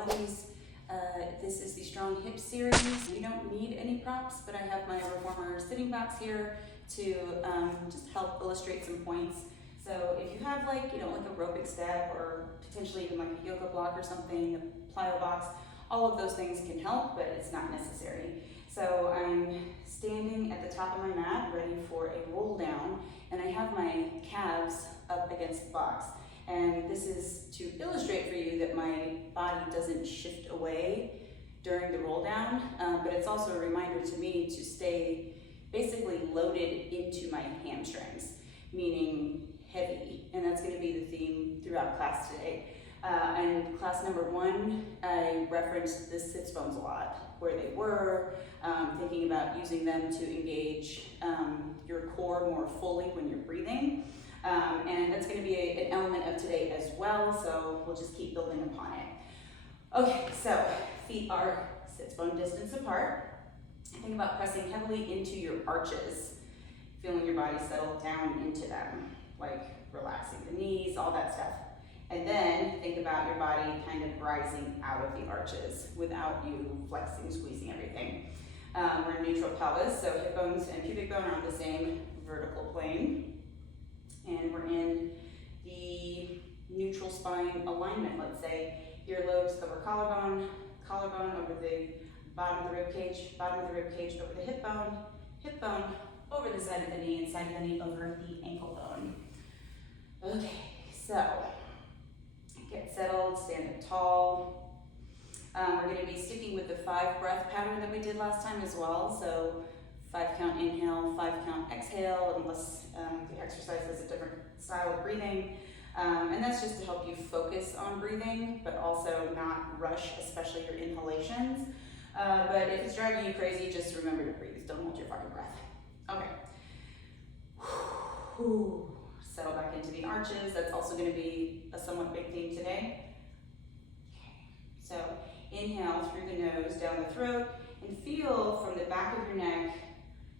Pilates. This is the Strong Hip series. You don't need any props, but I have my reformer sitting box here to just help illustrate some points. So if you have like a aerobic step or potentially even like a yoga block or something, a plyo box, all of those things can help, but it's not necessary. So I'm standing at the top of my mat, ready for a roll down, and I have my calves up against the box. And this is to illustrate for you that my body doesn't shift away during the roll down, but it's also a reminder to me to stay basically loaded into my hamstrings, meaning heavy, and that's going to be the theme throughout class today. And class number 1, I referenced the sits bones a lot, where they were, thinking about using them to engage your core more fully when you're breathing. And that's going to be an element of today as well, so we'll just keep building upon it. Okay, so feet are sits bone distance apart. Think about pressing heavily into your arches, feeling your body settle down into them, like relaxing the knees, all that stuff. And then think about your body kind of rising out of the arches without you flexing, squeezing everything. We're in neutral pelvis, so hip bones and pubic bone are on the same vertical plane. And we're in the neutral spine alignment, let's say. Earlobes over collarbone, collarbone over the bottom of the rib cage over the hip bone over the side of the knee, and side of the knee over the ankle bone. Okay, so get settled, stand up tall. We're going to be sticking with the 5 breath pattern that we did last time as well. So 5 count inhale, 5 count exhale, unless the exercise has a different style of breathing. And that's just to help you focus on breathing, but also not rush, especially your inhalations. But if it's driving you crazy, just remember to breathe. Don't hold your fucking breath. Okay. Settle back into the arches. That's also going to be a somewhat big theme today. Okay. So inhale through the nose, down the throat, and feel from the back of your neck,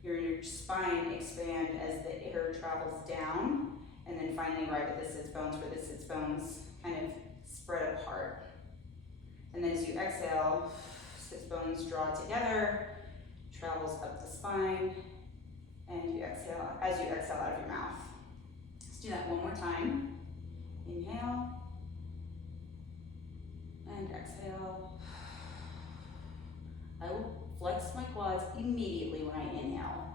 your spine expand as the air travels down, and then finally arrive at the sits bones, where the sits bones kind of spread apart. And then as you exhale, sits bones draw together, travels up the spine, and you exhale as you exhale out of your mouth. Let's do that one more time. Inhale and exhale. I will flex my quads immediately when I inhale.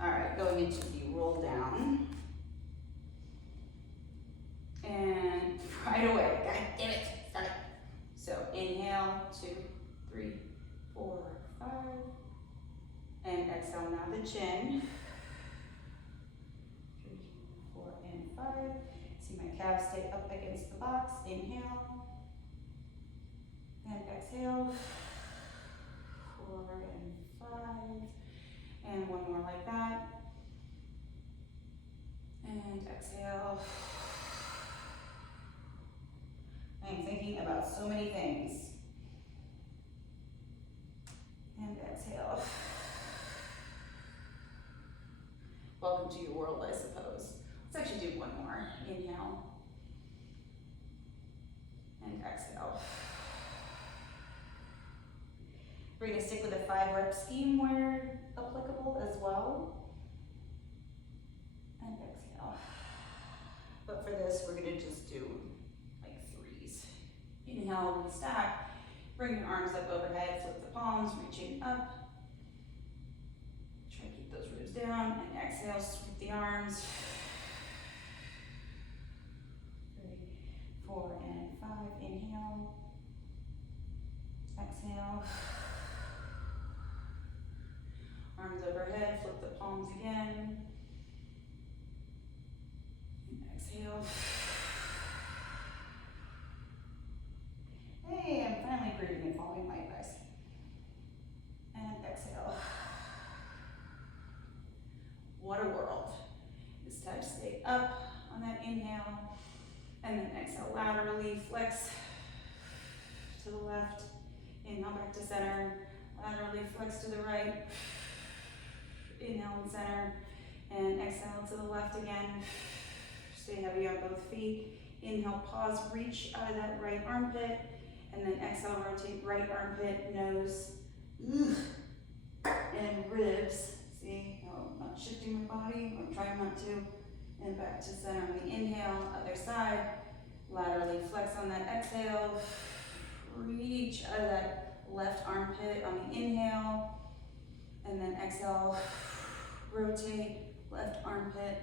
All right, going into the roll down. And right away, God damn it, start it. So inhale, 2, 3, 4, 5. And exhale now the chin. 3, 4, and 5. See my calves stay up against the box. Inhale. And exhale. 4 and 5. And one more like that. And exhale. I'm thinking about so many things. And exhale. Welcome to your world, I suppose. Let's actually do one more. Inhale. And exhale. We're going to stick with a 5-rep scheme where applicable as well. And exhale. But for this, we're going to just do like 3s. Inhale, we stack. Bring your arms up overhead, flip the palms, reaching up. Try to keep those ribs down. And exhale, sweep the arms. 3, 4, and 5. Inhale. Exhale. Arms overhead, flip the palms again. And exhale. Hey, I'm finally breathing and following my advice. And exhale. What a world. This time stay up on that inhale. And then exhale laterally, flex to the left. Inhale back to center. Laterally flex to the right. Inhale and center, and exhale to the left again. Stay heavy on both feet. Inhale, pause, reach out of that right armpit, and then exhale, rotate right armpit, nose, and ribs. See how I'm not shifting my body? I'm trying not to. And back to center on the inhale, other side. Laterally flex on that exhale. Reach out of that left armpit on the inhale. And then exhale, rotate, left armpit.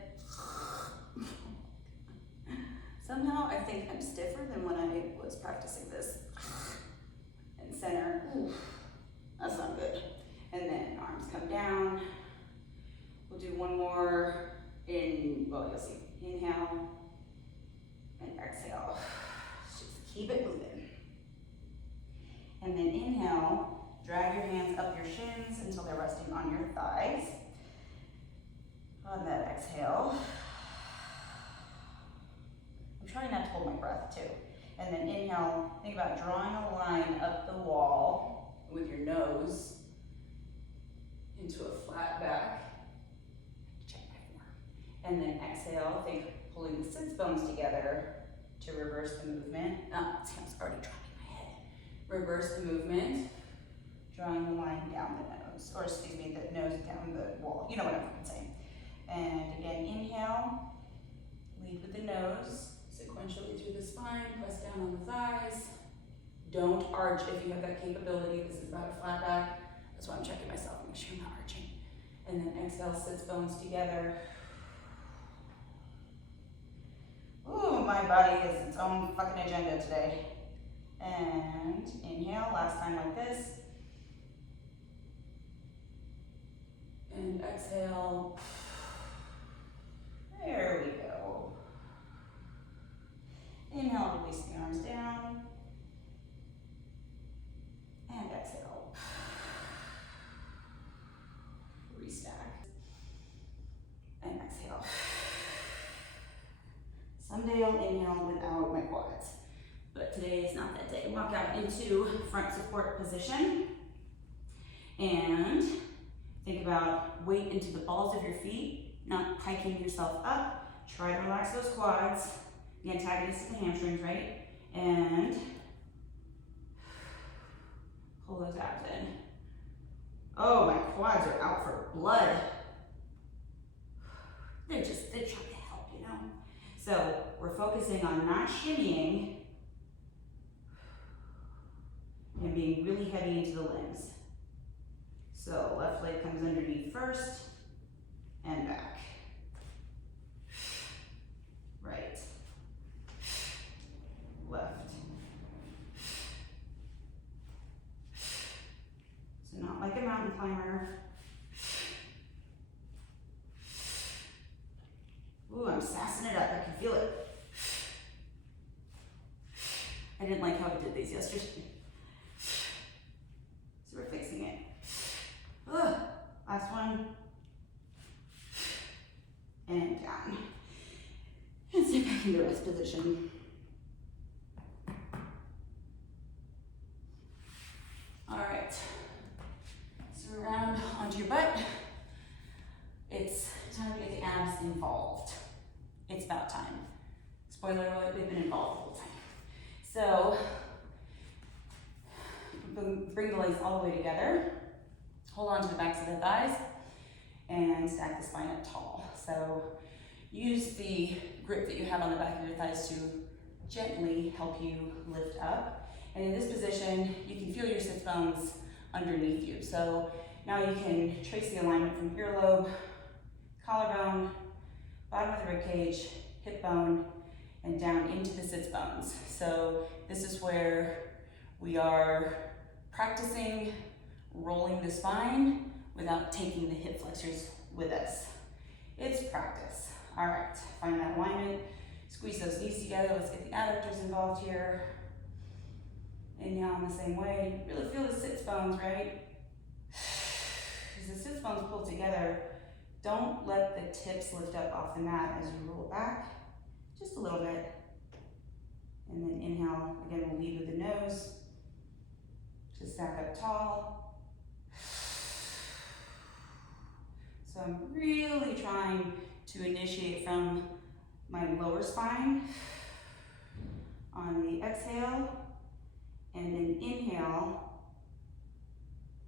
Somehow I think I'm stiffer than when I was practicing this. And center, ooh, that's not good. And then arms come down. We'll do one more in, well, you'll see. Inhale and exhale. Just keep it moving. And then inhale, drag your hands up your shins until they're resting on your thighs. On that exhale, I'm trying not to hold my breath too. And then inhale, think about drawing a line up the wall with your nose into a flat back. Check my form. And then exhale, think pulling the sits bones together to reverse the movement. Sam's already dropping my head. Reverse the movement, drawing the line down the nose, or excuse me, the nose down the wall. You know what I'm saying. And again, inhale, lead with the nose, sequentially through the spine, press down on the thighs. Don't arch if you have that capability. This is about a flat back. That's why I'm checking myself, make sure I'm not arching. And then exhale, sits bones together. Ooh, my body is its own fucking agenda today. And inhale, last time like this. And exhale. There we go. Inhale, release the arms down. And exhale. Restack. And exhale. Someday I'll inhale without my quads, but today is not that day. Walk out into front support position. And think about weight into the balls of your feet, not hiking yourself up. Try to relax those quads. The antagonist of the hamstrings, right? And pull those abs in. Oh, my quads are out for blood. They're trying to help, you know? So we're focusing on not shimmying and being really heavy into the limbs. So left leg comes underneath first and back. Right. Left. So not like a mountain climber. Ooh, I'm sassing it up, I can feel it. I didn't like how I did these yesterday. So we're fixing it. Ugh. Last one. And down. And sit back into rest position. All right. So round onto your butt. It's time to get the abs involved. It's about time. Spoiler alert, they've been involved the whole time. So, bring the legs all the way together. Hold on to the backs of the thighs and stack the spine up tall. So, use the grip that you have on the back of your thighs to gently help you lift up. And in this position, you can feel your sits bones underneath you. So, now you can trace the alignment from earlobe, collarbone, bottom of the rib cage, hip bone, and down into the sits bones. So this is where we are practicing rolling the spine without taking the hip flexors with us. It's practice. All right, find that alignment, squeeze those knees together. Let's get the adductors involved here. Inhale in the same way. Really feel the sits bones, right? As the sits bones pull together, don't let the tips lift up off the mat as you roll back, just a little bit. And then inhale, again, we'll lead with the nose to stack up tall. So I'm really trying to initiate from my lower spine on the exhale, and then inhale,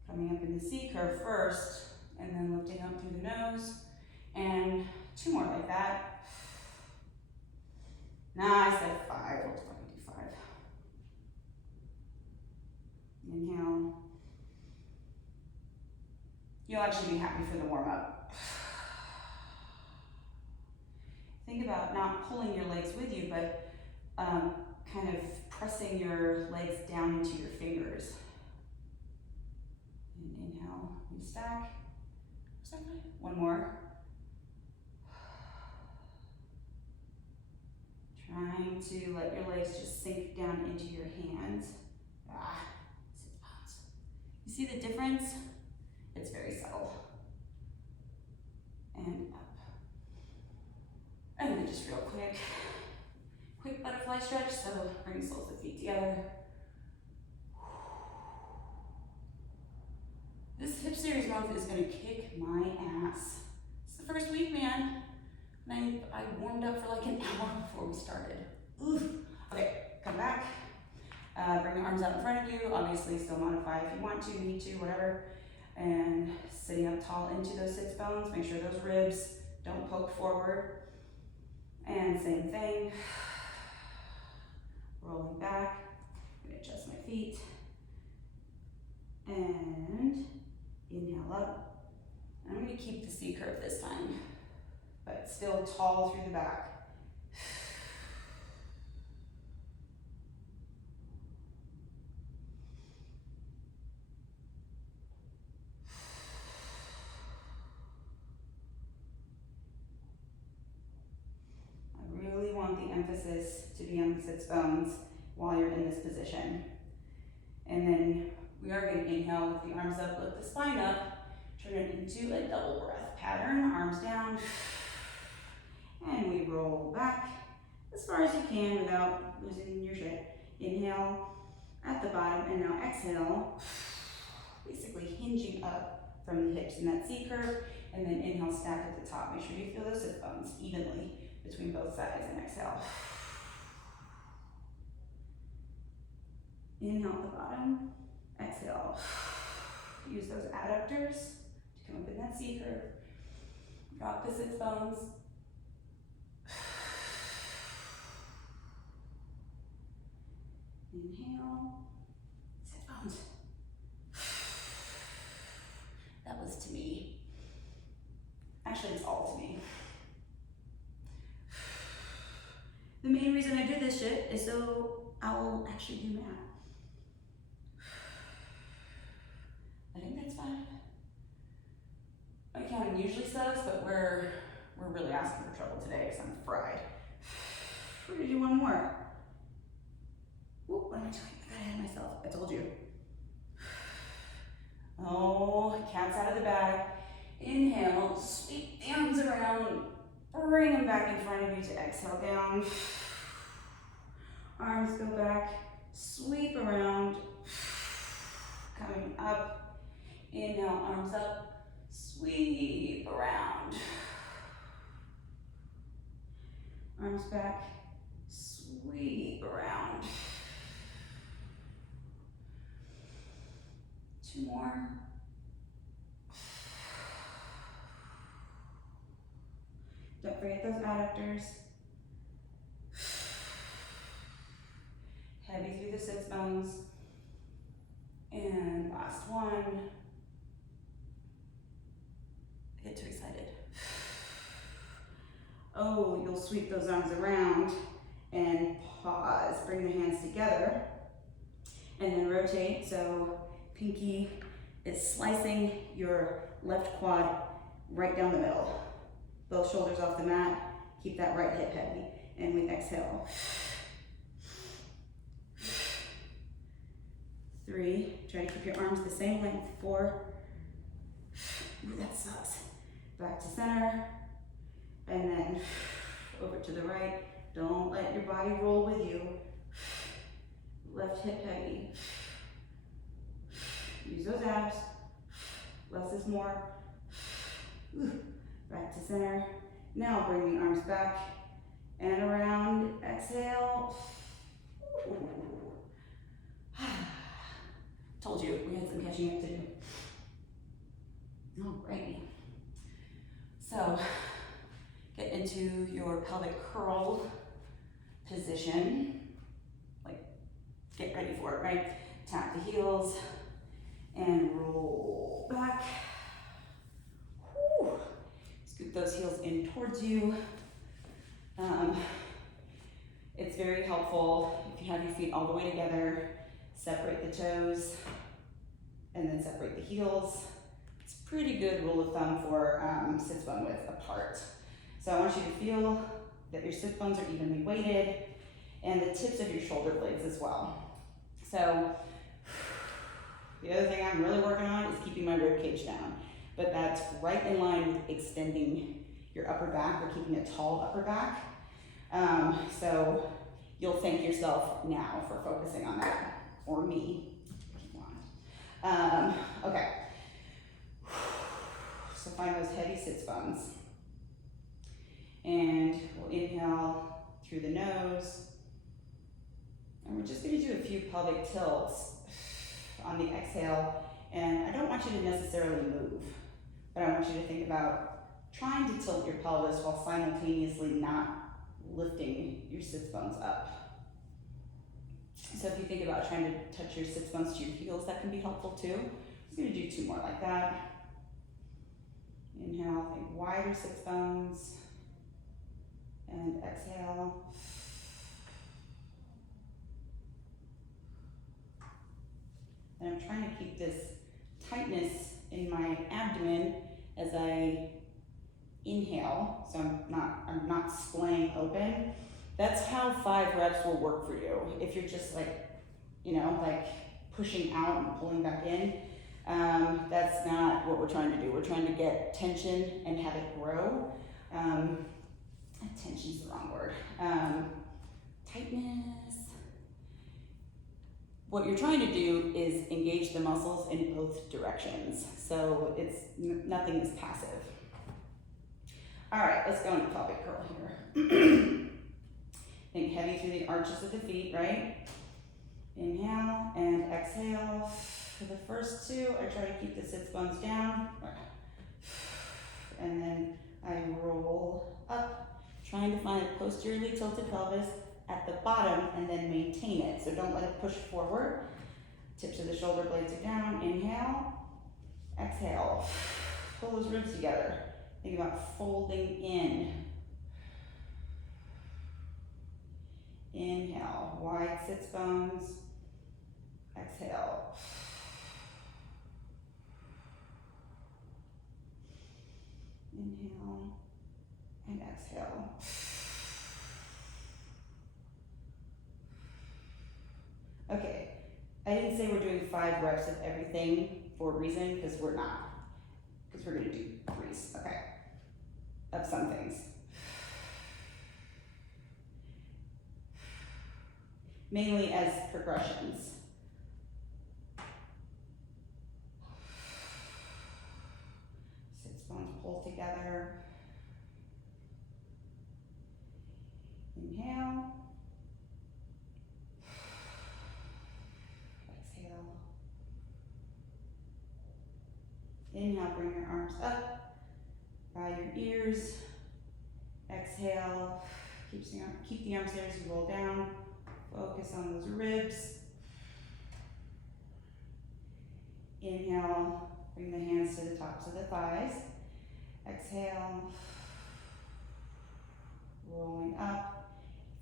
coming up in the C curve first, and then lifting up through the nose, and 2 more like that. Nah, I said 5, let's fucking do 5. Inhale. You'll actually be happy for the warm up. Think about not pulling your legs with you, but kind of pressing your legs down into your fingers. And inhale, you stack. One more. Trying to let your legs just sink down into your hands. You see the difference? It's very subtle. And up. And then just real quick butterfly stretch. So bring the soles of the feet together. This hip series month is gonna kick my ass. It's the first week, man. And I warmed up for like an hour before we started. Oof. Okay, come back. Bring the arms out in front of you. Obviously, still modify if you want to, need to, whatever. And sitting up tall into those sits bones. Make sure those ribs don't poke forward. And same thing. Rolling back. I'm gonna adjust my feet. And inhale up. And I'm gonna keep the C curve this time, but still tall through the back. I really want the emphasis to be on the sits bones while you're in this position. And then we are going to inhale with the arms up, lift the spine up, turn it into a double breath pattern, arms down, and we roll back as far as you can without losing your shit. Inhale at the bottom, and now exhale, basically hinging up from the hips in that C curve, and then inhale, stack at the top. Make sure you feel those sit bones evenly between both sides, and exhale. Inhale at the bottom, exhale. Use those adductors to come up in that C curve. Drop the sits bones. Inhale, sit bones. That was to me. Actually, it's all to me. The main reason I do this shit is so I will actually do math. I think that's 5. My counting usually sucks, but we're really asking for trouble today because I'm fried. We're gonna do one more. Whoop, what am I doing? I got ahead of myself. I told you. Oh, cat's out of the bag. Inhale, sweep the arms around. Bring them back in front of you to exhale down. Arms go back, sweep around, coming up. Inhale, arms up, sweep around. Arms back, sweep around. 2 more. Don't forget those adductors. Heavy through the sits bones. And last one. I get too excited. Oh, you'll sweep those arms around and pause. Bring the hands together and then rotate. So pinky is slicing your left quad right down the middle. Both shoulders off the mat. Keep that right hip heavy. And we exhale. 3. Try to keep your arms the same length. 4. Ooh, that sucks. Back to center. And then over to the right. Don't let your body roll with you. Left hip heavy. Use those abs. Less is more. Ooh. Back to center. Now bring the arms back and around. Exhale. catching up to do. Alrighty. So, get into your pelvic curl position. Like, get ready for it, right? Tap the heels and roll back. Whew. Scoop those heels in towards you. It's very helpful if you have your feet all the way together, separate the toes, and then separate the heels. It's a pretty good rule of thumb for sit bone width apart. So I want you to feel that your sit bones are evenly weighted and the tips of your shoulder blades as well. So the other thing I'm really working on is keeping my rib cage down, but that's right in line with extending your upper back or keeping a tall upper back. So you'll thank yourself now for focusing on that, or me, if you want. Okay. So find those heavy sits bones. And we'll inhale through the nose. And we're just gonna do a few pelvic tilts on the exhale. And I don't want you to necessarily move, but I want you to think about trying to tilt your pelvis while simultaneously not lifting your sits bones up. So if you think about trying to touch your sits bones to your heels, that can be helpful too. I'm just gonna do 2 more like that. Inhale, think wider sits bones. And exhale. And I'm trying to keep this tightness in my abdomen as I inhale, so I'm not splaying open. That's how 5 reps will work for you. If you're just like, like pushing out and pulling back in, that's not what we're trying to do. We're trying to get tension and have it grow. Tension's the wrong word. Tightness. What you're trying to do is engage the muscles in both directions. So nothing is passive. All right, let's go into pelvic curl here. Think heavy through the arches of the feet, right? Inhale and exhale. For the first 2, I try to keep the sits bones down. And then I roll up, trying to find a posteriorly tilted pelvis at the bottom and then maintain it. So don't let it push forward. Tips of the shoulder blades are down. Inhale, exhale. Pull those ribs together. Think about folding in. Inhale, wide sits bones. Exhale. Inhale and exhale. Okay, I didn't say we're doing 5 reps of everything for a reason, because we're not. Because we're gonna do 3s, okay, of some things. Mainly as progressions. Sits bones pull together. Inhale. Exhale. Inhale, bring your arms up by your ears. Exhale, keep the arms there as you roll down. Focus on those ribs. Inhale, bring the hands to the tops of the thighs. Exhale, rolling up.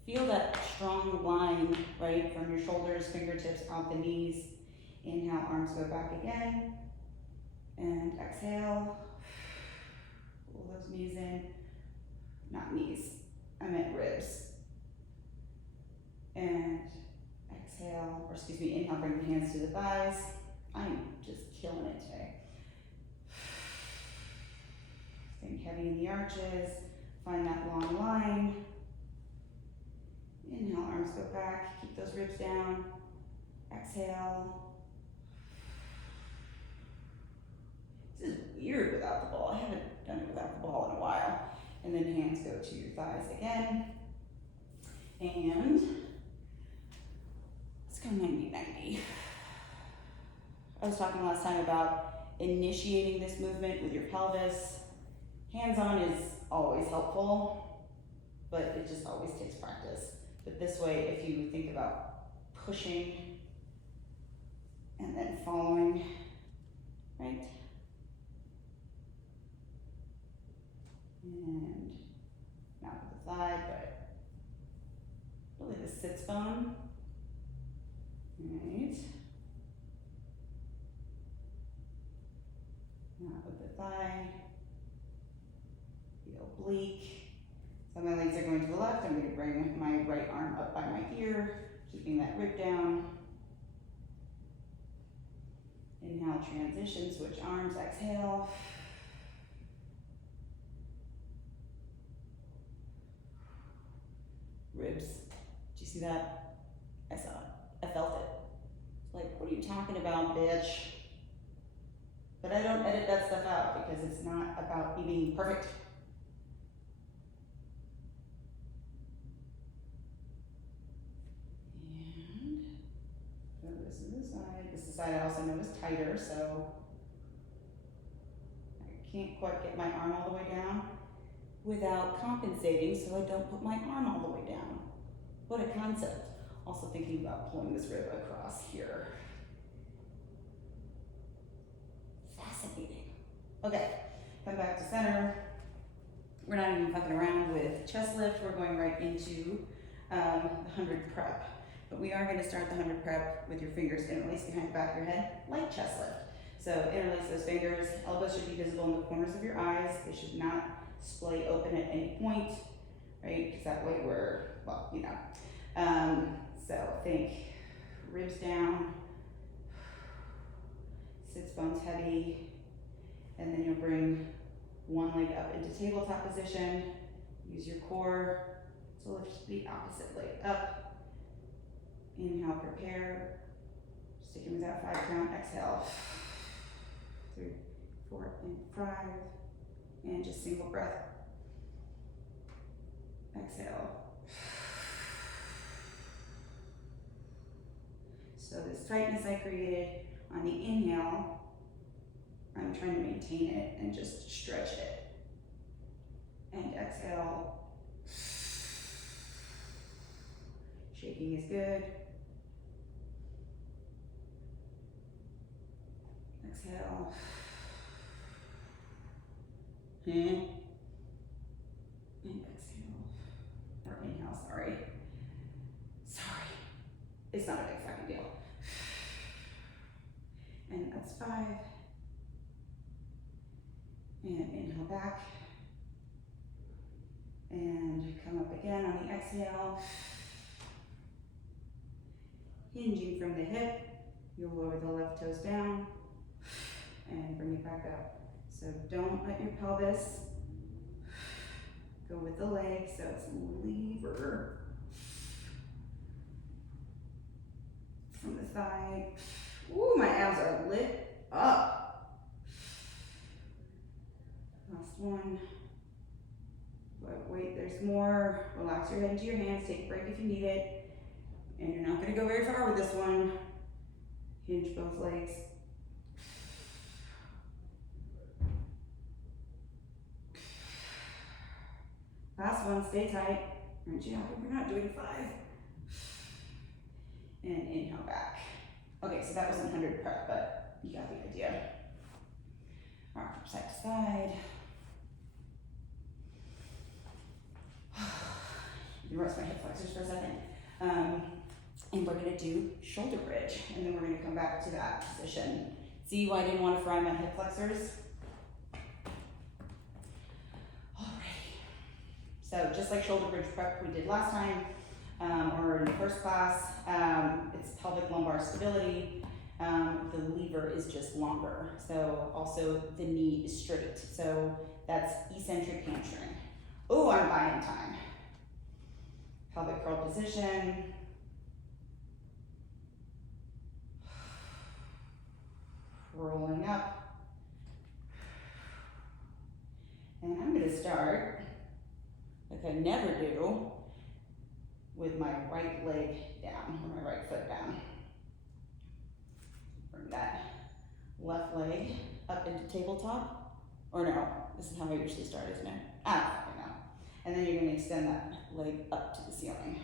Feel that strong line, right, from your shoulders, fingertips, out the knees. Inhale, arms go back again. And exhale, pull those knees in. Not knees, I meant ribs. And exhale, or excuse me, inhale, bring the hands to the thighs. I'm just killing it today. Think heavy in the arches, find that long line. Inhale, arms go back, keep those ribs down. Exhale. This is weird without the ball. I haven't done it without the ball in a while. And then hands go to your thighs again. And let's go 90-90. I was talking last time about initiating this movement with your pelvis. Hands-on is always helpful, but it just always takes practice. But this way, if you think about pushing and then following, right? And not with the thigh, but really the sits bone, right? Not with the thigh, the oblique. So my legs are going to the left. I'm going to bring my right arm up by my ear, keeping that rib down. Inhale, transition, switch arms, exhale. Ribs, do you see that? I saw it, I felt it. Like, what are you talking about, bitch? But I don't edit that stuff out because it's not about me being perfect. And so this is the side. This is the side I also know is tighter, so I can't quite get my arm all the way down without compensating so I don't put my arm all the way down. What a concept. Also thinking about pulling this rib across here. Fascinating. Okay, come back to center. We're not even fucking around with chest lift. We're going right into the 100 prep. But we are going to start the 100 prep with your fingers interlaced behind the back of your head, like chest lift. So interlace those fingers. Elbows should be visible in the corners of your eyes. They should not splay open at any point, right? Because that way we're, well, you know. So think ribs down, sits bones heavy, and then you'll bring one leg up into tabletop position. Use your core to lift the opposite leg up. Inhale, prepare. Sticking with that 5 count. Exhale. 3, 4, and 5. And just single breath. Exhale. So this tightness I created on the inhale, I'm trying to maintain it and just stretch it. And exhale. Shaking is good. Exhale. And exhale. Or inhale, sorry. It's not a big fucking deal. And that's 5. And inhale back. And come up again on the exhale. Hinging from the hip, you'll lower the left toes down and bring it back up. So don't let your pelvis go with the leg, so it's lever from the thigh. Ooh, my abs are lit up. Last one. But wait, there's more. Relax your head into your hands, take a break if you need it. And you're not gonna go very far with this one. Hinge both legs. Last one, stay tight. Aren't you happy we're not doing 5? And inhale back. Okay, so that wasn't 100 prep, but you got the idea. All right, from side to side. You rest my hip flexors for a second. And we're gonna do shoulder bridge, and then we're gonna come back to that position. See why I didn't want to fry my hip flexors? Alrighty. So just like shoulder bridge prep we did last time, or in the first class, it's pelvic lumbar stability. The lever is just longer. So also the knee is straight. So that's eccentric hamstring. Oh, I'm buying time. Pelvic curl position. Rolling up. And I'm gonna start, like I never do, with my right leg down, or my right foot down. Bring that left leg up into tabletop. Or no, this is how I usually start, isn't it? Ah, okay, no. And then you're gonna extend that leg up to the ceiling.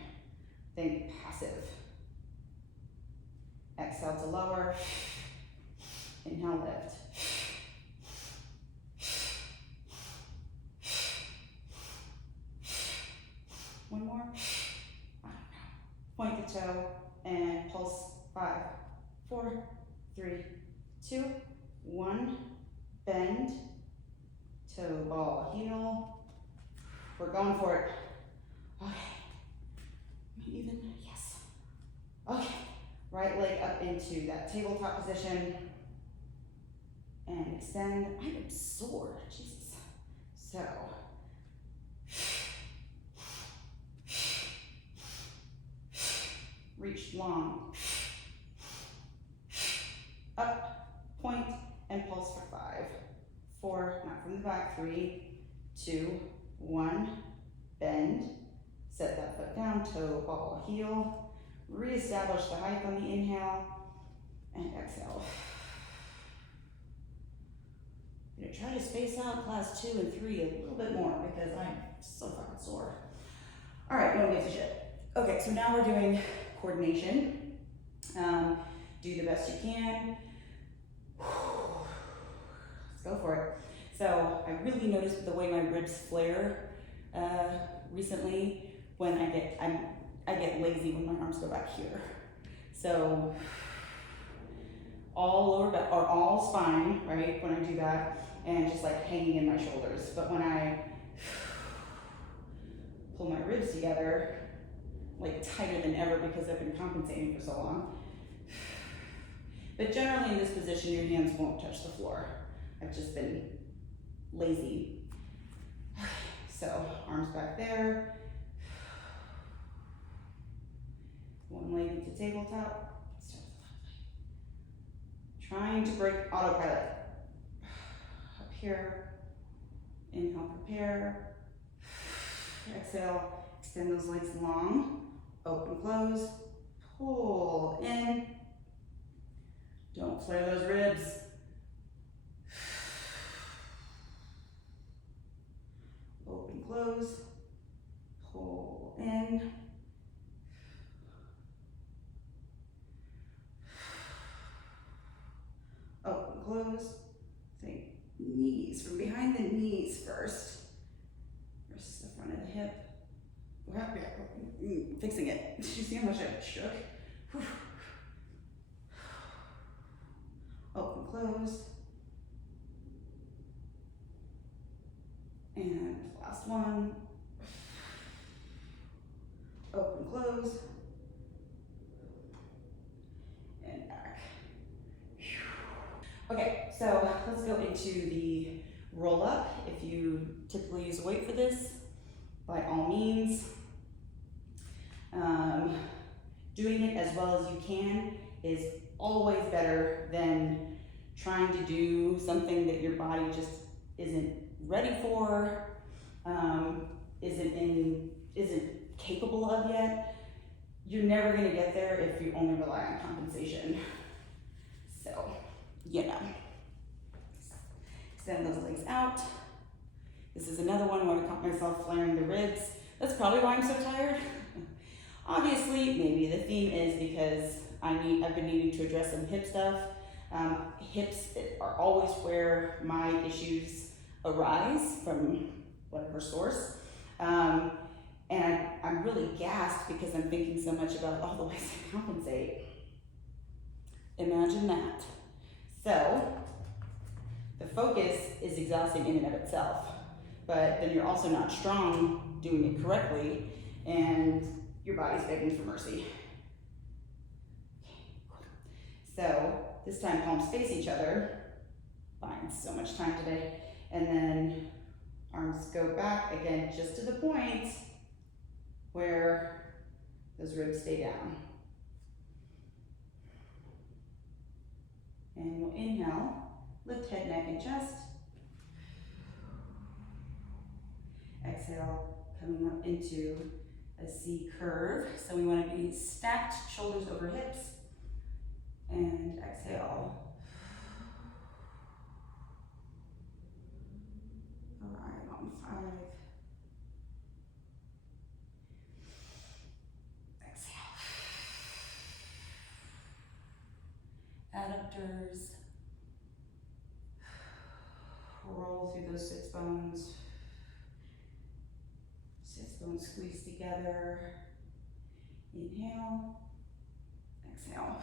Think passive. Exhale to lower. Inhale, lift. One more. Point the toe and pulse. 5, 4, 3, 2, 1. Bend. Toe, ball, heel. We're going for it. Okay. Even, yes. Okay. Right leg up into that tabletop position. And extend. I am sore. Jesus. So. Reach long. Up, point, and pulse for 5, 4, not from the back, 3, 2, 1, bend, set that foot down, toe, ball, heel, reestablish the height on the inhale, and exhale. I'm gonna try to space out class 2 and 3 a little bit more because I'm so fucking sore. All right, no gives a shit. Okay, so now we're doing coordination. Do the best you can. Let's go for it. So I really noticed the way my ribs flare recently when I get lazy when my arms go back here. So all lower back or all spine, right? When I do that, and just like hanging in my shoulders. But when I pull my ribs together, like tighter than ever because I've been compensating for so long. But generally in this position, your hands won't touch the floor. I've just been lazy. So arms back there. One leg into tabletop. Start with the left leg. Trying to break autopilot. Up here. Inhale, prepare. Exhale, extend those legs long. Open, close. Pull in. Don't flare those ribs. Open, close. Pull in. Open, close. Think knees, from behind the knees first. Versus the front of the hip. Fixing it. Did you see how much I shook? Whew. Open, close. And last one. Open, close. And back. Okay, so let's go into the roll up. If you typically use weight for this, by all means. Doing it as well as you can is always better than trying to do something that your body just isn't ready for, isn't capable of yet. You're never gonna get there if you only rely on compensation. So, you know. Extend those legs out. This is another one where I caught myself flaring the ribs. That's probably why I'm so tired. Obviously, maybe the theme is because I've been needing to address some hip stuff. Hips are always where my issues arise from whatever source. And I'm really gassed because I'm thinking so much about all the ways I compensate. Imagine that. So, the focus is exhausting in and of itself, but then you're also not strong doing it correctly, and your body's begging for mercy. So, this time palms face each other. Fine, so much time today. And then arms go back again, just to the point where those ribs stay down. And we'll inhale, lift head, neck, and chest. Exhale, coming up into a C curve. So we want to be stacked, shoulders over hips. And exhale. adductors. Roll through those sits bones. Sits bones squeeze together. Inhale, exhale.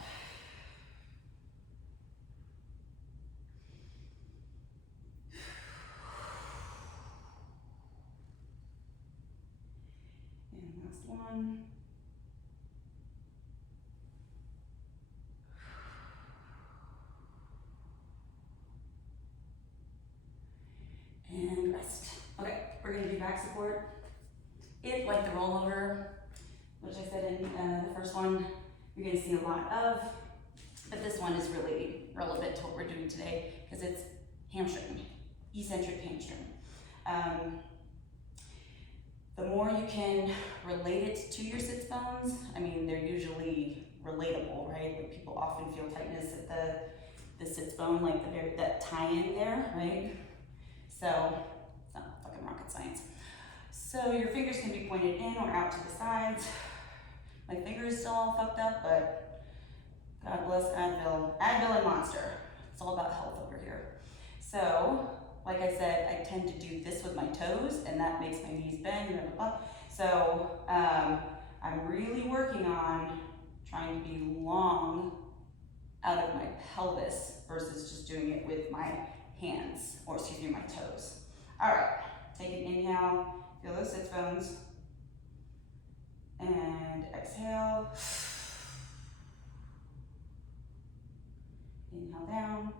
And last one. And rest. Okay, we're gonna do back support. If, like the rollover, which I said in the first one, you're gonna see a lot of, but this one is really relevant to what we're doing today because it's hamstring, eccentric hamstring. The more you can relate it to your sits bones, I mean, they're usually relatable, right? Like people often feel tightness at the sits bone, like that tie-in there, right? So it's not fucking rocket science. So your fingers can be pointed in or out to the sides. My finger is still all fucked up, but God bless Advil. Advil and Monster. It's all about health over here. So, like I said, I tend to do this with my toes, and that makes my knees bend, blah, blah, blah. So, I'm really working on trying to be long out of my pelvis versus just doing it with my hands, or excuse me, my toes. All right, take an inhale, feel those sits bones, and exhale. Inhale down,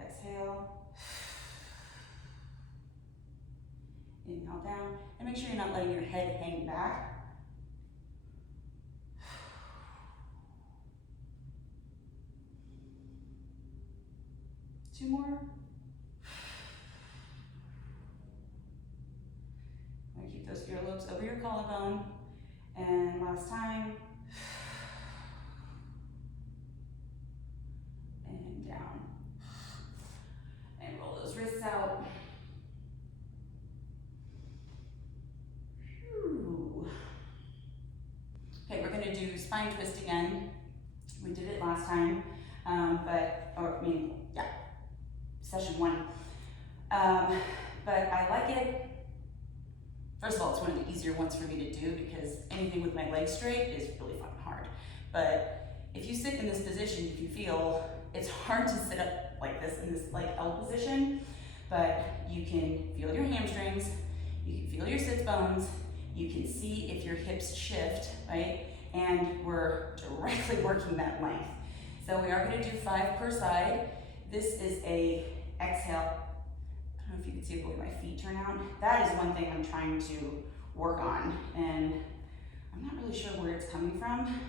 exhale. Inhale down, and make sure you're not letting your head hang back. Two more. I'm gonna keep those earlobes over your collarbone. And last time. And down. And roll those wrists out. Whew. Okay, we're gonna do spine twist again. We did it last time, session one. But I like it. First of all, it's one of the easier ones for me to do because anything with my legs straight is really fucking hard. But if you sit in this position, if you feel, it's hard to sit up like this in this like L position, but you can feel your hamstrings, you can feel your sits bones, you can see if your hips shift, right? And we're directly working that length. So we are gonna do 5 per side. This is a exhale. I don't know if you can see the way my feet turn out. That is one thing I'm trying to work on, and I'm not really sure where it's coming from.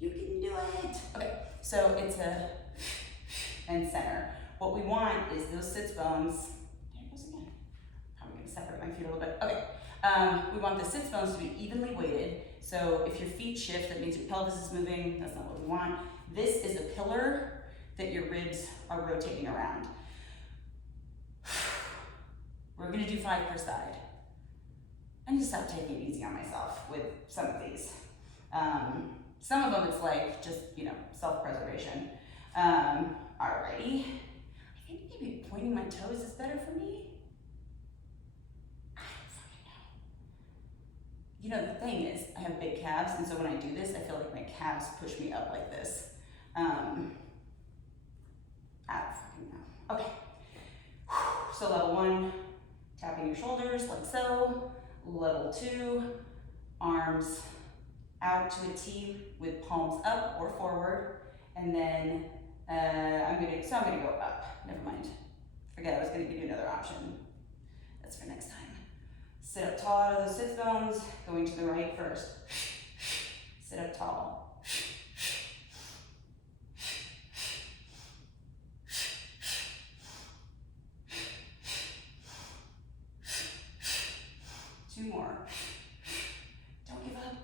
You can do it. Okay, so it's a and center. What we want is those sits bones. There it goes again. Probably gonna separate my feet a little bit. Okay, we want the sits bones to be evenly weighted. So if your feet shift, that means your pelvis is moving. That's not what we want. This is a pillar that your ribs are rotating around. We're gonna do 5 per side. I need to stop taking it easy on myself with some of these. Some of them it's like just, self-preservation. Alrighty. I think maybe pointing my toes is better for me. I don't fucking know. The thing is, I have big calves, and so when I do this, I feel like my calves push me up like this. I don't fucking know. Okay. So level 1, tapping your shoulders like so. Level 2, arms out to a T with palms up or forward. And then I'm gonna go up. Never mind. Forget I was gonna give you another option. That's for next time. Sit up tall out of those sits bones, going to the right first. Sit up tall. 2 more. Don't give up.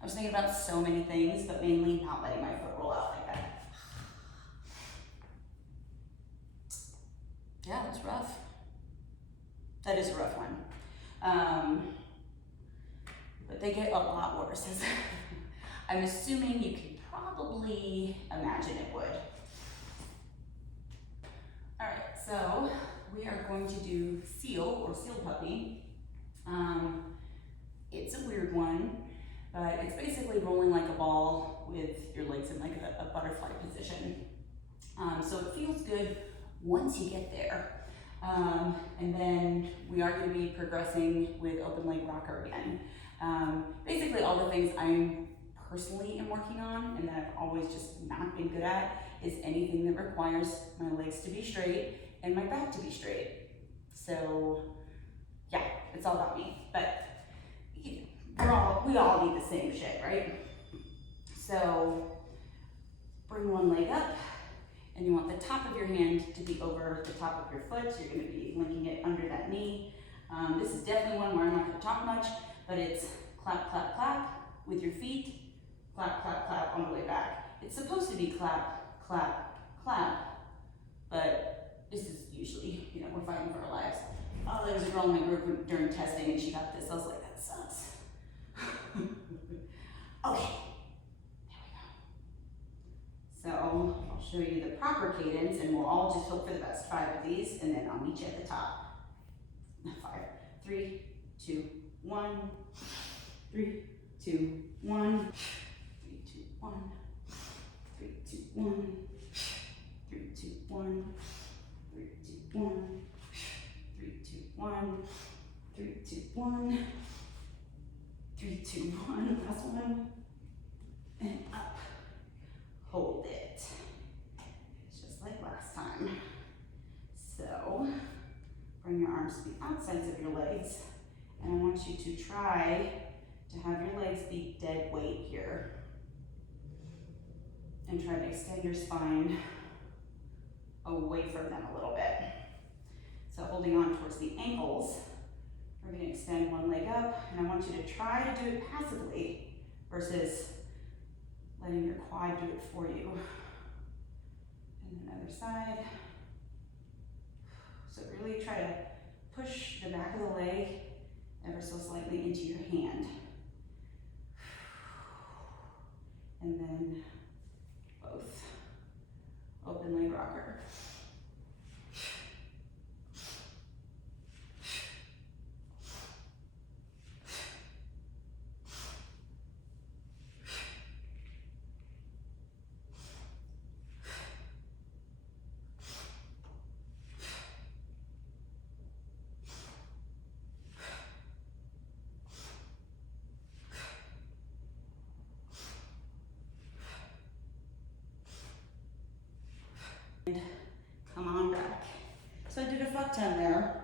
I was thinking about so many things, but mainly not letting my foot roll out like that. I'm assuming you can probably imagine it would. All right, so we are going to do seal or seal puppy. It's a weird one, but it's basically rolling like a ball with your legs in like a butterfly position. So it feels good once you get there. And then we are going to be progressing with open leg rocker again. Basically all the things I personally am working on and that I've always just not been good at is anything that requires my legs to be straight and my back to be straight. So yeah, it's all about me, but we all need the same shit, right? So bring one leg up, and you want the top of your hand to be over the top of your foot. So you're going to be linking it under that knee. This is definitely one where I'm not going to talk much, but it's clap, clap, clap with your feet, clap, clap, clap on the way back. It's supposed to be clap, clap, clap, but this is usually, we're fighting for our lives. Oh, there was a girl in my group during testing and she got this. I was like, that sucks. Okay, there we go. So I'll show you the proper cadence and we'll all just hope for the best. 5 of these and then I'll meet you at the top. 5, 3, 2, 1, 3, 2, 1, 3, 2, 1, 3, 2, 1, 3, 2, 1, 3, 2, 1, 3, 2, 1, 3, 2, 1, 3, 2, 1, last one, and up. Hold it. It's just like last time. So, bring your arms to the outsides of your legs, and I want you to try to have your legs be dead weight here. And try to extend your spine away from them a little bit. So holding on towards the ankles, we're going to extend one leg up, and I want you to try to do it passively versus letting your quad do it for you. And then other side. So really try to push the back of the leg ever so slightly into your hand. And then both. Open leg rocker. Come on back. So I did a fuck ton there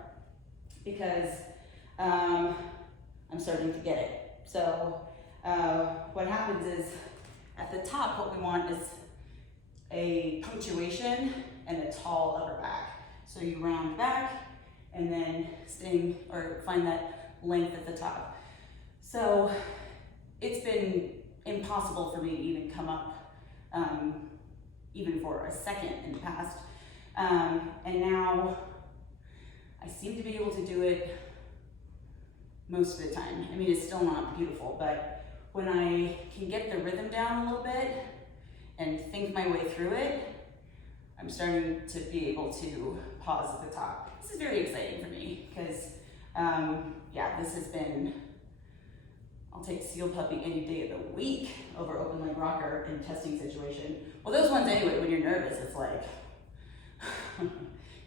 because I'm starting to get it. So what happens is at the top, what we want is a punctuation and a tall upper back. So you round back and then find that length at the top. So it's been impossible for me to even come up even for a second in the past. And now I seem to be able to do it most of the time. I mean, it's still not beautiful, but when I can get the rhythm down a little bit and think my way through it, I'm starting to be able to pause at the top. This is very exciting for me because, yeah, this has been, I'll take Seal Puppy any day of the week over open leg rocker in testing situation. Well, those ones anyway, when you're nervous, it's like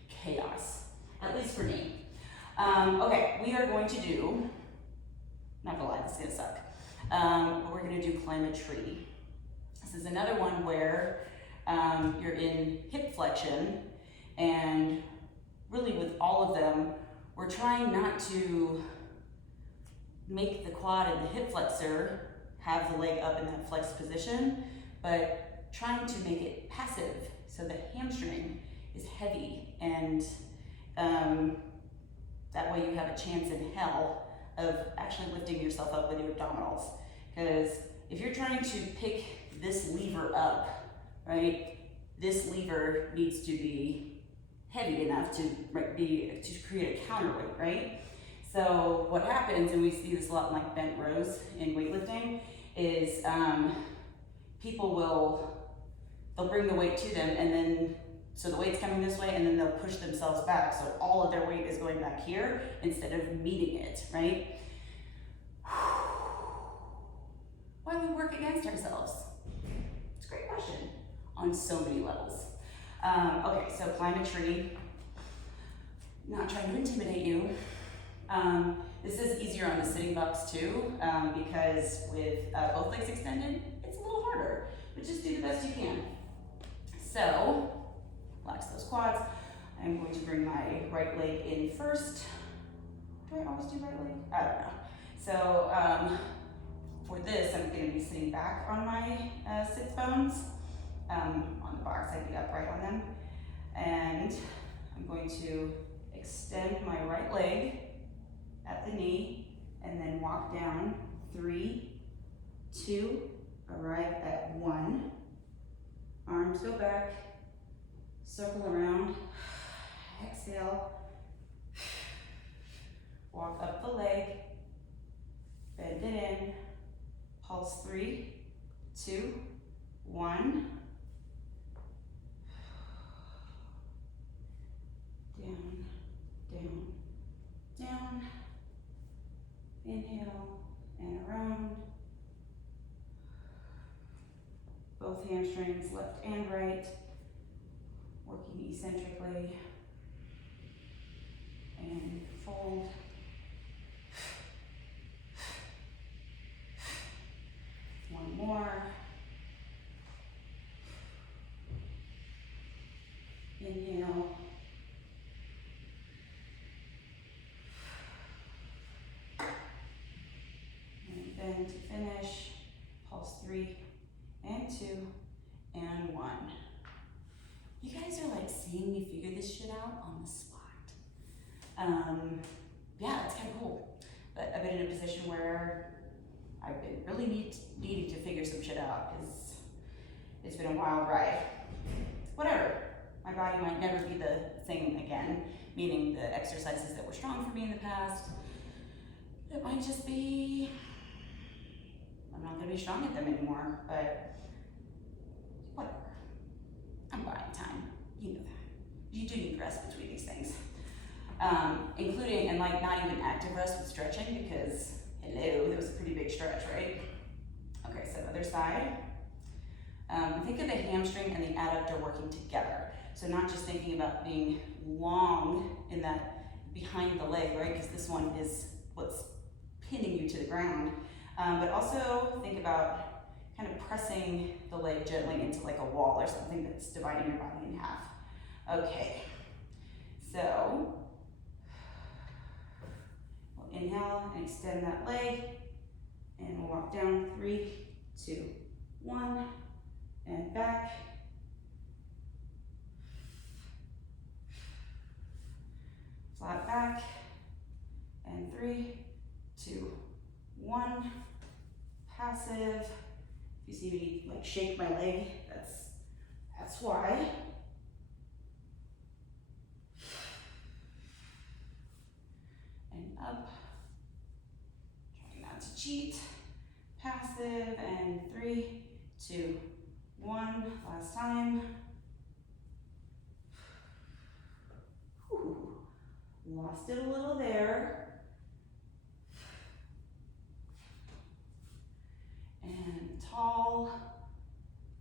chaos, at least for me. Okay, we are going to do, not gonna lie, this is gonna suck, but we're gonna do climb a tree. This is another one where you're in hip flexion, and really with all of them, we're trying not to make the quad and the hip flexor have the leg up in that flexed position, but trying to make it passive so the hamstring is heavy, and that way you have a chance in hell of actually lifting yourself up with your abdominals. Because if you're trying to pick this lever up, right, this lever needs to be heavy enough to create a counterweight, right? So what happens, and we see this a lot in like bent rows in weightlifting, is they'll bring the weight to them, and then, so the weight's coming this way, and then they'll push themselves back, so all of their weight is going back here instead of meeting it, right? Why do we work against ourselves? It's a great question on so many levels. Okay, so climb a tree. Not trying to intimidate you. This is easier on the sitting bucks too, because with both legs extended, it's a little harder, but just do the best you can. So, relax those quads. I'm going to bring my right leg in first. Do I always do right leg? I don't know. So, for this, I'm going to be sitting back on my sits bones. On the box, I'd be upright on them. And I'm going to extend my right leg at the knee and then walk down 3, 2, arrive at 1. Arms go back, circle around, exhale, walk up the leg, bend it in, pulse 3, 2, 1. Down, down, down. Inhale and around. Both hamstrings, left and right, working eccentrically. And fold. One more. Inhale. And bend to finish. Pulse 3 and 2 and 1. You guys are like seeing me figure this shit out on the spot. Yeah, it's kind of cool. But I've been in a position where I've been really needing to figure some shit out because it's been a wild ride. Whatever. My body might never be the same again, meaning the exercises that were strong for me in the past, it might just be, I'm not going to be strong at them anymore, but whatever. I'm buying time. You know that. You do need rest between these things. Including, and like not even active rest with stretching because, hello, that was a pretty big stretch, right? Okay, so other side. Think of the hamstring and the adductor working together. So not just thinking about being long in that behind the leg, right? Because this one is what's pinning you to the ground. But also think about kind of pressing the leg gently into like a wall or something that's dividing your body in half. Okay, so we'll inhale and extend that leg, and we'll walk down 3, 2, 1, and back. Flat back, and 3, 2, 1. Passive. If you see me like shake my leg, that's why. And up. Trying not to cheat. Passive, and 3, 2, 1. Last time. Whew. Lost it a little there. And tall,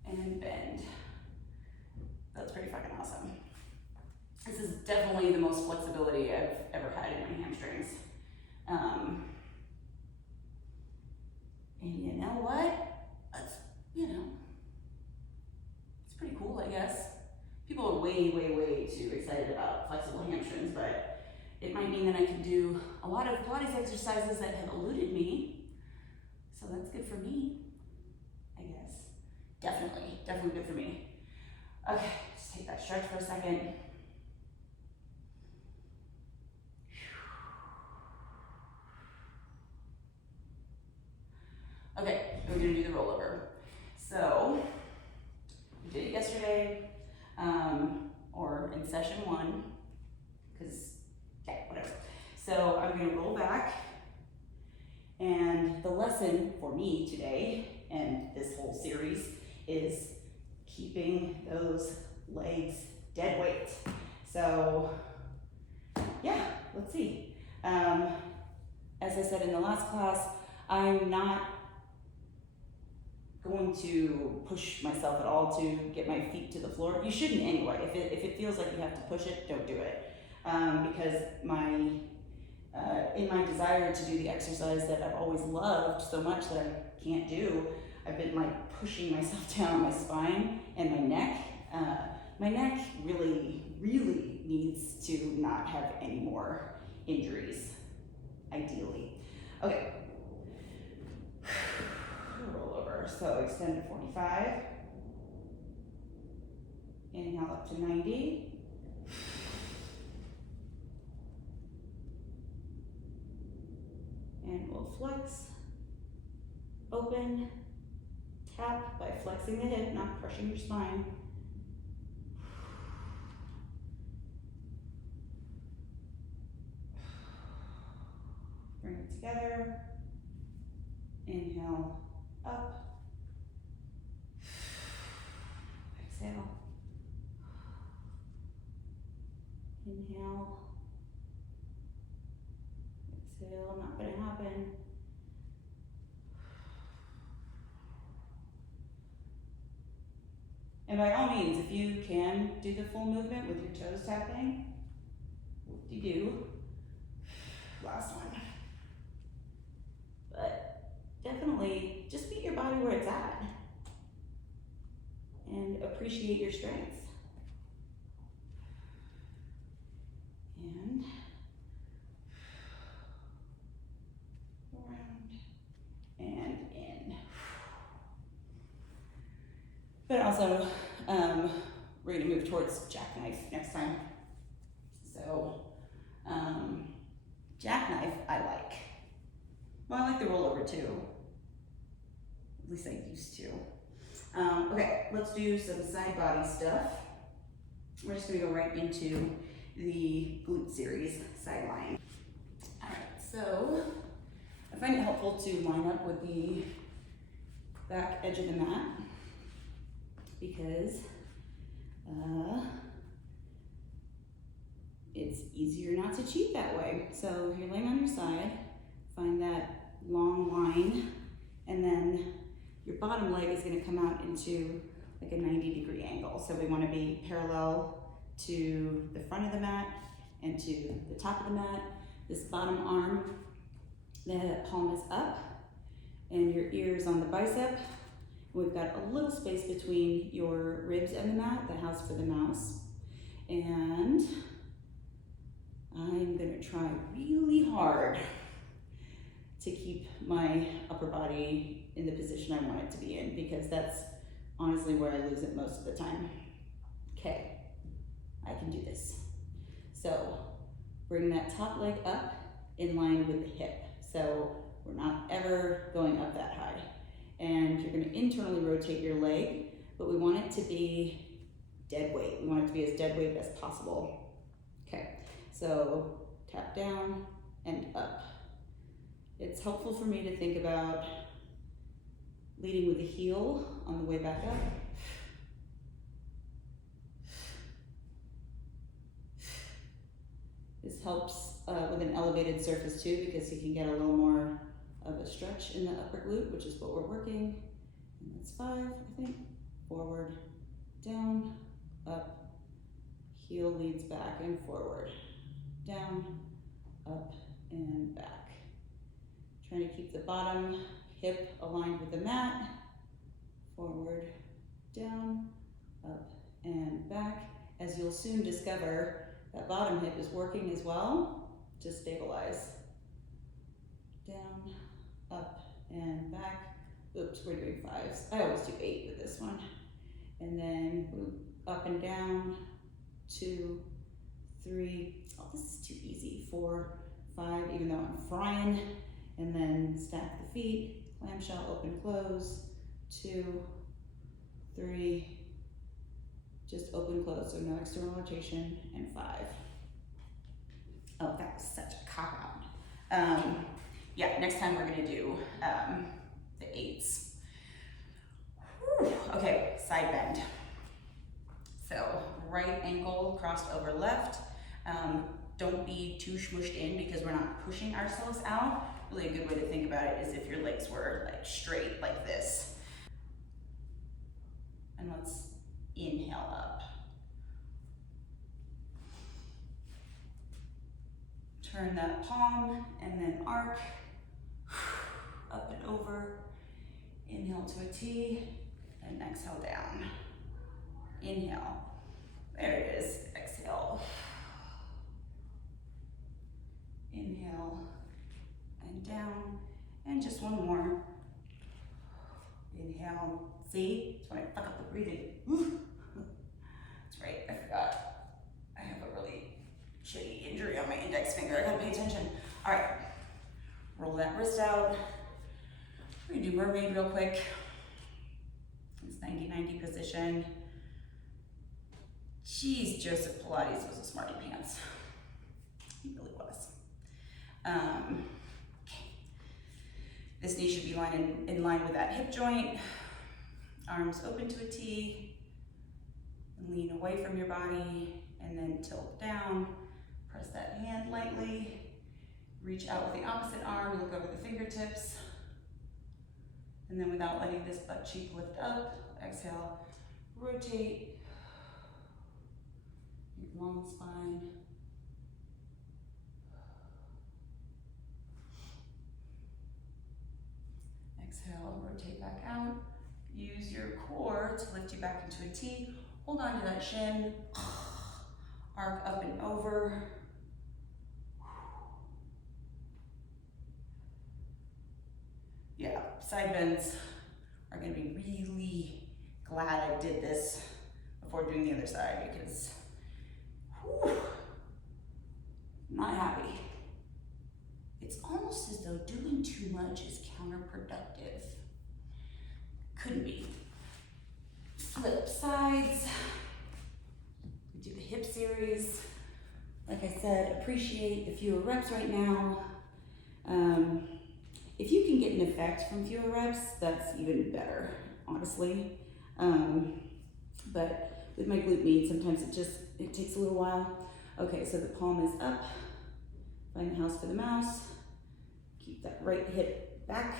and bend. That's pretty fucking awesome. This is definitely the most flexibility I've ever had in my hamstrings. And you know what? That's, it's pretty cool, I guess. People are way, way, way too excited about flexible hamstrings, but it might mean that I can do a lot of Pilates exercises that have eluded me. So that's good for me, I guess. Definitely good for me. Okay, just take that stretch for a second. Okay, we're gonna do the rollover. So, we did it yesterday, or in session 1, because, yeah, whatever. So I'm gonna roll back. And the lesson for me today and this whole series is keeping those legs dead weight. So yeah, let's see. As I said in the last class, I'm not going to push myself at all to get my feet to the floor. You shouldn't anyway. If it feels like you have to push it, don't do it. Because in my desire to do the exercise that I've always loved so much that I can't do, I've been like pushing myself down on my spine and my neck. My neck really, really needs to not have any more injuries, ideally. Okay. Roll over. So extend to 45. Inhale up to 90. And we'll flex, open, tap by flexing the hip, not crushing your spine. Bring it together. Inhale, up. Exhale. Inhale. Exhale, not gonna happen. And by all means, if you can do the full movement with your toes tapping, whoop-de-doo. Last one. But definitely just meet your body where it's at and appreciate your strengths. And around and in. But also, we're gonna move towards jackknife next time. So, jackknife I like. Well, I like the rollover too. At least I used to. Okay, let's do some side body stuff. We're just gonna go right into the glute series, side lying. All right, so I find it helpful to line up with the back edge of the mat because it's easier not to cheat that way. So if you're laying on your side, find that long line, and then your bottom leg is gonna come out into like a 90-degree angle. So we wanna be parallel to the front of the mat and to the top of the mat. This bottom arm, the palm is up, and your ear is on the bicep. We've got a little space between your ribs and the mat, the house for the mouse. And I'm gonna try really hard to keep my upper body in the position I want it to be in, because that's honestly where I lose it most of the time. Okay, I can do this. So bring that top leg up in line with the hip. So we're not ever going up that high. And you're gonna internally rotate your leg, but we want it to be dead weight. We want it to be as dead weight as possible. Okay, so tap down and up. It's helpful for me to think about leading with the heel on the way back up. This helps with an elevated surface too, because you can get a little more of a stretch in the upper glute, which is what we're working. And that's 5, I think. Forward, down, up, heel leads back and forward, down, up, and back. Trying to keep the bottom hip aligned with the mat, forward, down, up, and back. As you'll soon discover, that bottom hip is working as well to stabilize. Down, up, and back. Oops, we're doing 5s. I always do 8 with this one. And then move up and down, 2, 3. Oh, this is too easy. 4, 5, even though I'm frying. And then stack the feet, clamshell, open, close, 2, 3, just open, close, so no external rotation, and 5. Oh, that was such a cop out. Yeah, next time we're gonna do the 8s. Whew. Okay, side bend. So right ankle crossed over left. Don't be too smushed in because we're not pushing ourselves out. Really a good way to think about it is if your legs were like straight like this. And let's inhale up. Turn that palm and then arc, up and over. Inhale to a T and exhale down. Inhale, there it is, exhale. Inhale and down, and just one more. Inhale, see, that's when I fuck up the breathing. That's right, I forgot. I have a really shitty injury on my index finger, I gotta pay attention. All right, roll that wrist out. We're gonna do mermaid real quick. It's 90-90 position. Jeez, Joseph Pilates was a smarty pants. He really was. Okay. This knee should be in line with that hip joint. Arms open to a T. Lean away from your body and then tilt down. Press that hand lightly. Reach out with the opposite arm, look over the fingertips. And then without letting this butt cheek lift up, exhale, rotate. Long spine. Exhale, rotate back out. Use your core to lift you back into a T. Hold on to that shin. Arc up and over. Yeah, side bends are gonna be really glad I did this before doing the other side because whew, not happy. It's almost as though doing too much is counterproductive. Couldn't be. Flip sides. We do the hip series. Like I said, appreciate the fewer reps right now. If you can get an effect from fewer reps, that's even better, honestly. But with my glute med, sometimes it takes a little while. Okay, so the palm is up. Find the house for the mouse. Keep that right hip back.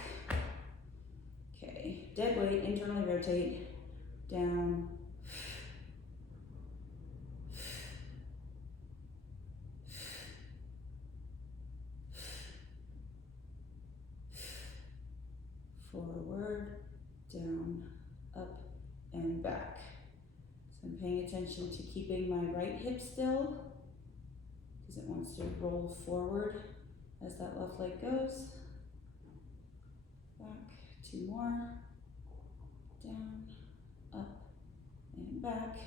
Okay, dead weight, internally rotate, down. Forward, down, up, and back. So I'm paying attention to keeping my right hip still because it wants to roll forward as that left leg goes. Back, 2 more, down, up, and back.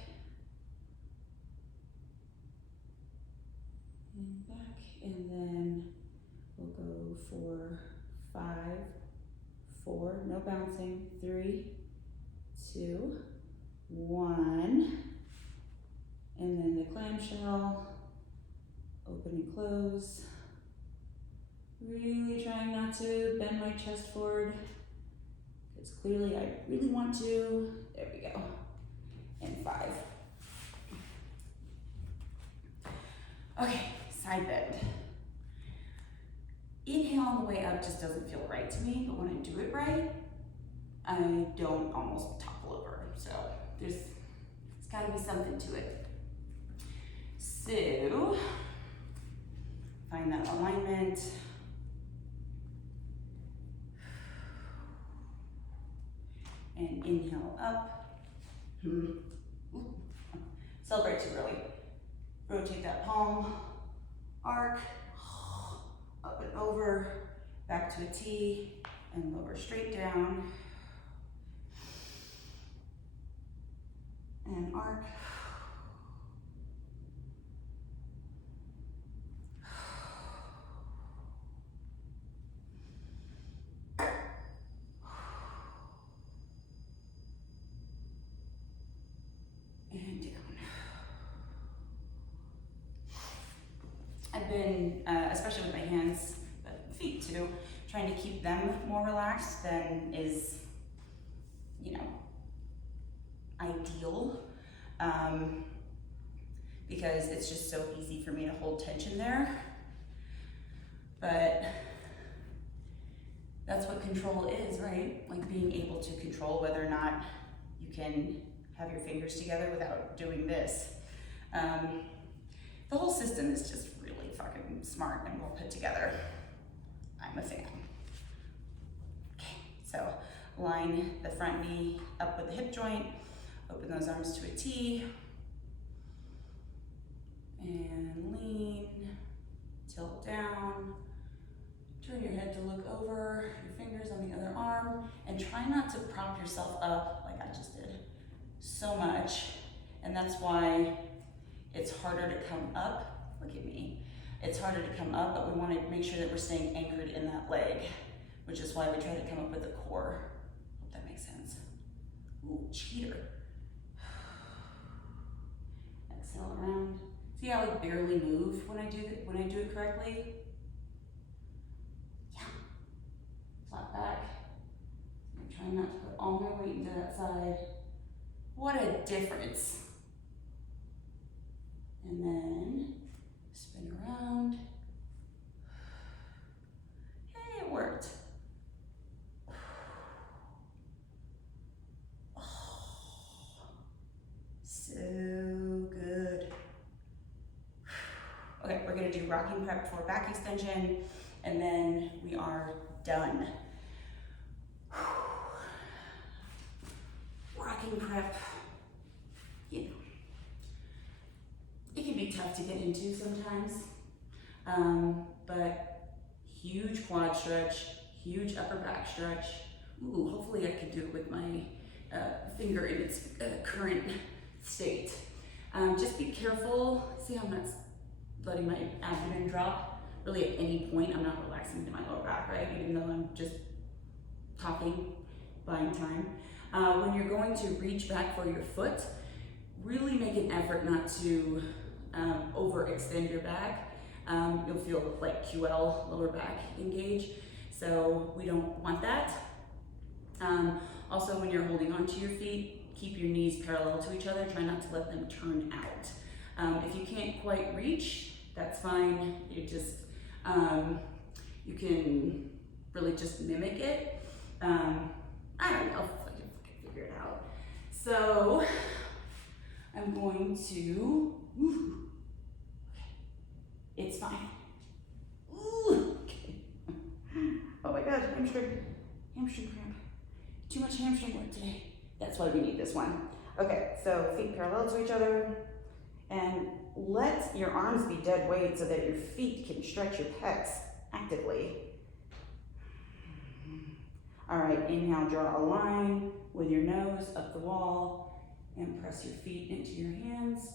And back, and then we'll go for 5, 4, no bouncing, 3, 2, 1, and then the clamshell, open and close. Really trying not to bend my chest forward, because clearly I really want to. There we go, and 5. Okay, side bend. Inhale on the way up just doesn't feel right to me, but when I do it right, I don't almost topple over. So there's gotta be something to it. So, find that alignment. And inhale up. Celebrate too early. Rotate that palm, arc, up and over, back to a T, and lower straight down. And arc. And down. I've been, especially with my hands, but feet too, trying to keep them more relaxed than is, you know, ideal. Because it's just so easy for me to hold tension there. But that's what control is, right? Like being able to control whether or not you can have your fingers together without doing this. The whole system is just really fucking smart and well put together. I'm a fan. Okay, so line the front knee up with the hip joint, open those arms to a T, and lean, tilt down, turn your head to look over, your fingers on the other arm, and try not to prop yourself up like I just did so much. And that's why it's harder to come up. Look at me. It's harder to come up, but we want to make sure that we're staying anchored in that leg, which is why we try to come up with the core. Hope that makes sense. Ooh, cheater. Exhale around. See how I barely move when I do it correctly? Yeah. Flat back. I'm trying not to put all my weight into that side. What a difference. And then spin around. Hey, it worked. Oh, so good. Okay, we're gonna do rocking prep for back extension, and then we are done. Rocking prep, you know, it can be tough to get into sometimes, but huge quad stretch, huge upper back stretch. Ooh, hopefully I can do it with my finger in its current state. Just be careful. See how I'm not letting my abdomen drop? Really at any point, I'm not relaxing into my lower back, right? Even though I'm just talking, buying time. When you're going to reach back for your foot, really make an effort not to overextend your back. You'll feel like QL, lower back engage. So we don't want that. Also, when you're holding onto your feet, keep your knees parallel to each other. Try not to let them turn out. If you can't quite reach, that's fine. You just, you can really just mimic it. I don't know, I can figure it out. So I'm going to, it's fine. Ooh, okay. Oh my God, hamstring cramp. Too much hamstring work today. That's why we need this one. Okay, so feet parallel to each other, and let your arms be dead weight so that your feet can stretch your pecs actively. All right, inhale, draw a line with your nose up the wall and press your feet into your hands.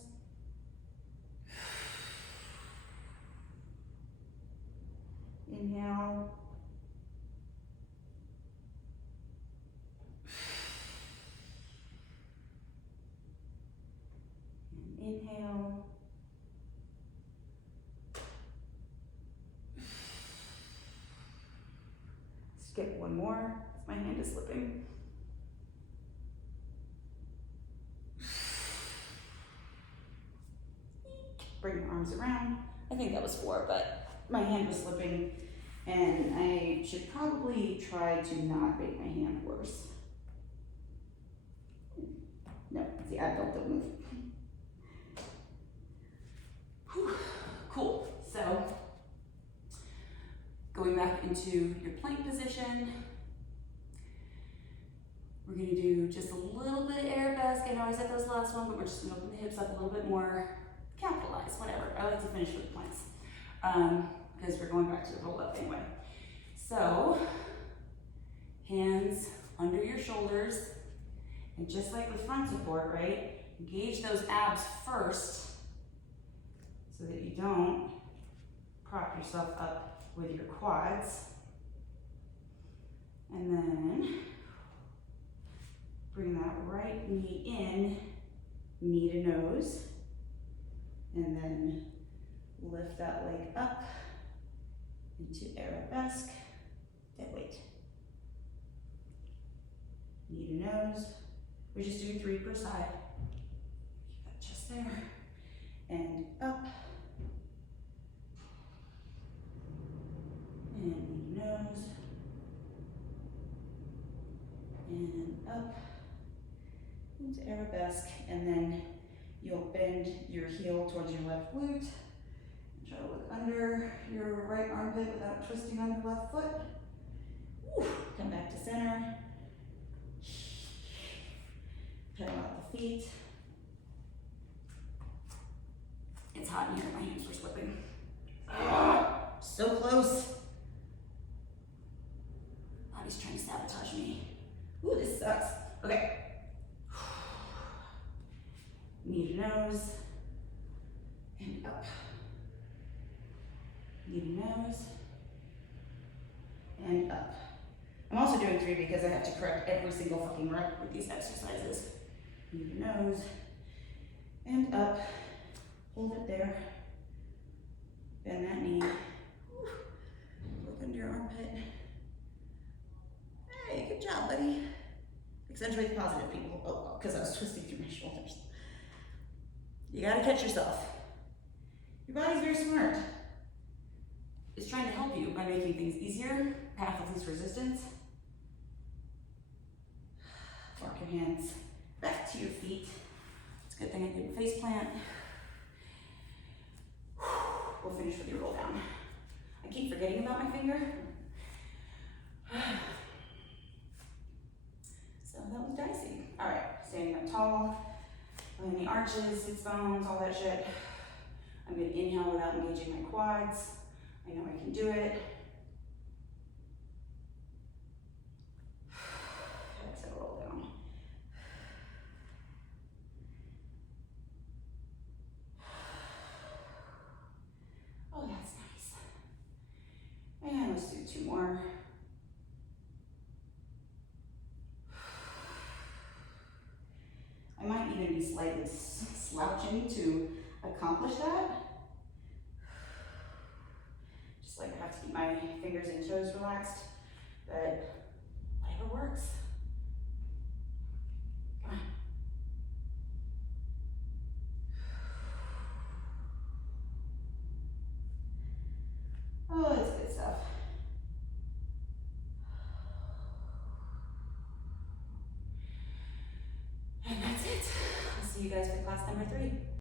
Inhale. And inhale. Skip one more. My hand is slipping. Bring your arms around. I think that was 4, but my hand was slipping, and I should probably try to not make my hand worse. No, see, I don't move. Whew. Cool. So, going back into your plank position, we're going to do just a little bit of arabesque. I know I said that was the last one, but we're just going to open the hips up a little bit more. Capitalize, whatever. I like to finish with planks because we're going back to the roll up anyway. So, hands under your shoulders, and just like with front support, right? Engage those abs first so that you don't prop yourself up with your quads. And then bring that right knee in, knee to nose, and then lift that leg up into arabesque. nose. We just do 3 per side. Keep that chest there. And up. And nose. And up. Into arabesque. And then you'll bend your heel towards your left glute. Try to look under your right armpit without twisting on your left foot. Woo. Come back to center. Pedal out the feet. It's hot in here, my hands were slipping. Ah, so close. Body's trying to sabotage me. Ooh, this sucks. Okay. Knee to nose. And up. Knee to nose. And up. I'm also doing 3 because I have to correct every single fucking rep with these exercises. Knee to nose. And up. Hold it there. Bend that knee. Look under your armpit. Hey, good job, buddy. Accentuate the positive, people. Oh, because I was twisting through my shoulders. You gotta catch yourself. Your body's very smart. It's trying to help you by making things easier, path of least resistance. Walk your hands back to your feet. It's a good thing I didn't face plant. We'll finish with your roll down. I keep forgetting about my finger. So that was dicey. All right, standing up tall, in the arches, sits bones, all that shit. I'm gonna inhale without engaging my quads. I know I can do it. Exhale, roll down. Oh, that's nice. And let's do 2 more. I might even be slightly slouching to accomplish that. Just like I have to keep my fingers and toes relaxed, but whatever works. Come on. Oh, it's good stuff. And that's it. I'll see you guys for class number 3.